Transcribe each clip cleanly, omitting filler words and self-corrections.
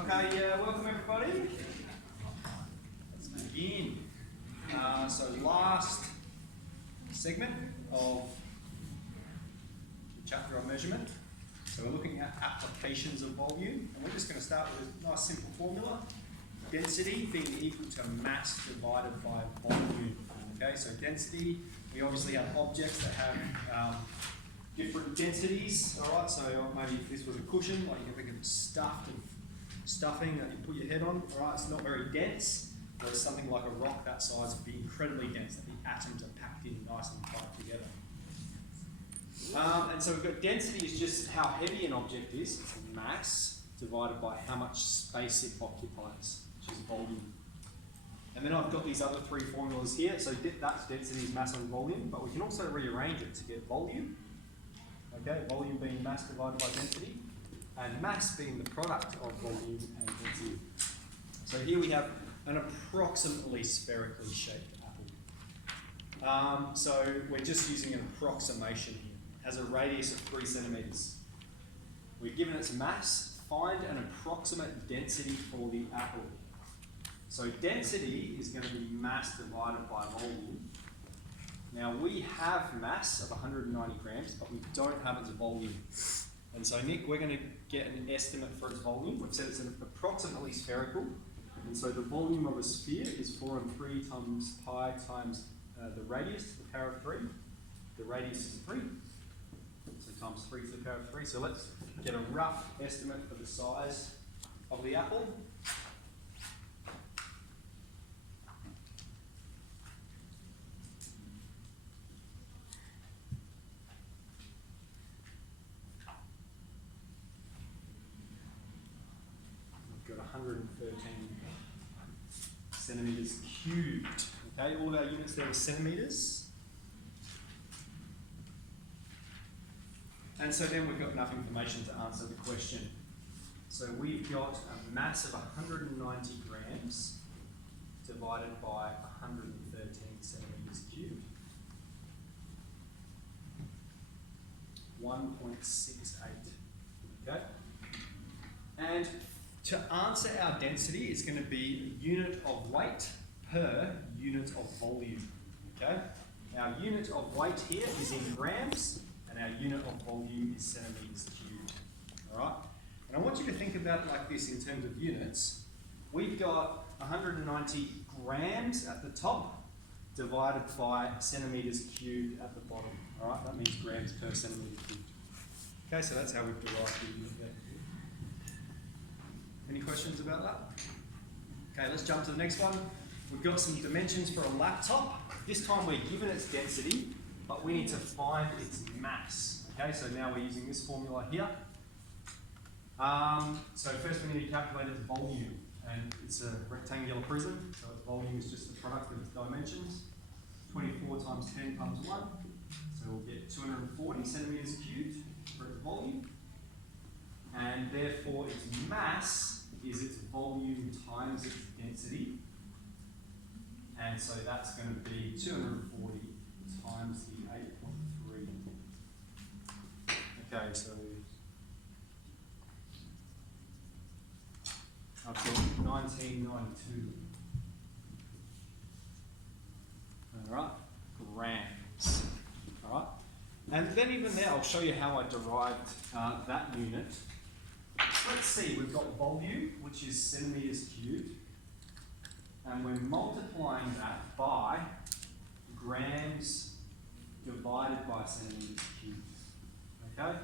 Okay, welcome everybody. Let's begin. So last segment of the chapter on measurement. So we're looking at applications of volume, and we're just going to start with a nice simple formula. Density being equal to mass divided by volume. Okay, so density, we obviously have objects that have different densities. All right, so maybe if this was a cushion, like you can think of stuffing that you put your head on. All right, it's not very dense. Whereas something like a rock that size would be incredibly dense, that the atoms are packed in nice and tight together. And so we've got density is just how heavy an object is. It's mass divided by how much space it occupies, which is volume. And then I've got these other three formulas here. So that's density is mass on volume, but we can also rearrange it to get volume. Okay, volume being mass divided by density, and mass being the product of volume and density. So here we have an approximately spherically shaped apple. So we're just using an approximation here. It has a radius of 3 centimetres. We've given its mass. Find an approximate density for the apple. So density is going to be mass divided by volume. Now we have mass of 190 grams, but we don't have its volume. And so Nick, we're going to get an estimate for its volume. We've said it's approximately spherical. And so the volume of a sphere is 4 and 3 times pi times the radius to the power of 3. The radius is 3. So times 3 to the power of 3. So let's get a rough estimate for the size of the apple. We've got 113 centimetres cubed. Okay, all of our units there are centimetres. And so then we've got enough information to answer the question. So we've got a mass of 190 grams divided by 113 centimetres cubed. 1.68. Okay? And to answer our density, it's going to be unit of weight per unit of volume. Okay? Our unit of weight here is in grams, and our unit of volume is centimetres cubed. Alright? And I want you to think about it like this in terms of units. We've got 190 grams at the top divided by centimetres cubed at the bottom. Alright? That means grams per centimetre cubed. Okay, so that's how we've derived the unit there. Any questions about that? Okay, let's jump to the next one. We've got some dimensions for a laptop. This time we're given its density, but we need to find its mass. Okay, so now we're using this formula here. So first we need to calculate its volume, and it's a rectangular prism, so its volume is just the product of its dimensions. 24 times 10 times 1, so we'll get 240 centimetres cubed for its volume, and therefore its mass is its volume times its density, and so that's going to be 240 times the 8.3. Okay, so I've got 1992. Alright, grams. Alright, and then even there I'll show you how I derived that unit. Let's see, we've got volume, which is centimetres cubed, and we're multiplying that by grams divided by centimetres cubed. Okay?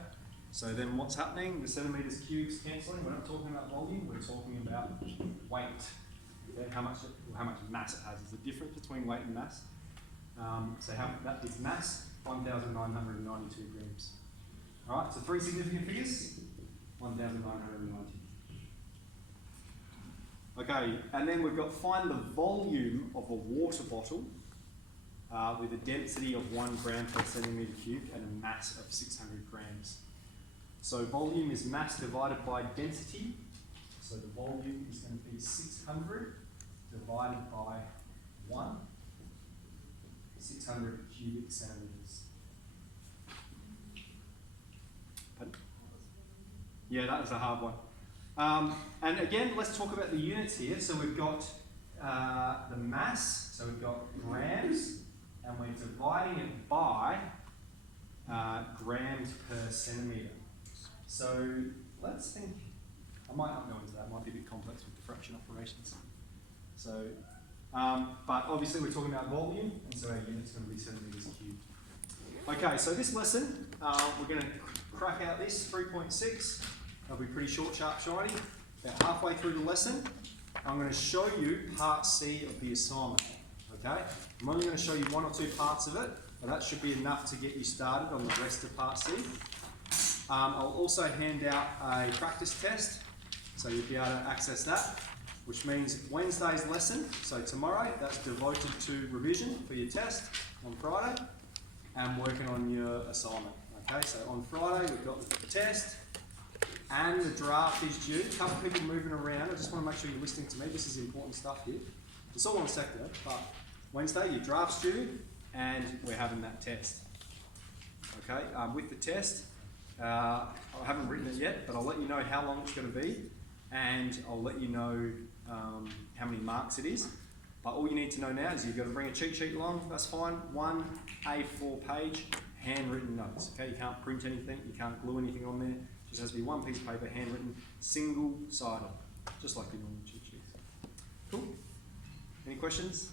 So then what's happening? The centimetres cubed is cancelling. We're not talking about volume, we're talking about weight. Okay? How much mass it has is the difference between weight and mass. So that is mass, 1,992 grams. Alright, so three significant figures. 1,990. Okay, and then we've got find the volume of a water bottle with a density of 1 gram per centimetre cubed and a mass of 600 grams. So volume is mass divided by density. So the volume is going to be 600 divided by 1, 600 cubic centimetres. Pardon? Yeah, that was a hard one. And again, let's talk about the units here. So we've got the mass, so we've got grams, and we're dividing it by grams per centimetre. So let's think, I might not go into that, it might be a bit complex with the fraction operations. So, but obviously we're talking about volume, and so our unit's going to be centimetres cubed. Okay, so this lesson, we're going to crack out this 3.6. It'll be pretty short, sharp, shiny. About halfway through the lesson, I'm going to show you part C of the assignment. Okay, I'm only going to show you one or two parts of it, but that should be enough to get you started on the rest of part C. I'll also hand out a practice test, so you'll be able to access that, which means Wednesday's lesson, so tomorrow, that's devoted to revision for your test on Friday, and working on your assignment. Okay, so on Friday we've got the test, and the draft is due. A couple of people moving around, I just want to make sure you're listening to me, this is important stuff here. It's all on a sector, but Wednesday your draft's due, and we're having that test. Okay, with the test, I haven't written it yet, but I'll let you know how long it's going to be, and I'll let you know how many marks it is. But all you need to know now is you've got to bring a cheat sheet along, that's fine, 1 A4 page, handwritten notes. Okay, you can't print anything, you can't glue anything on there, it just has to be one piece of paper, handwritten, single-sided, just like your normal cheat sheets. Cool? Any questions?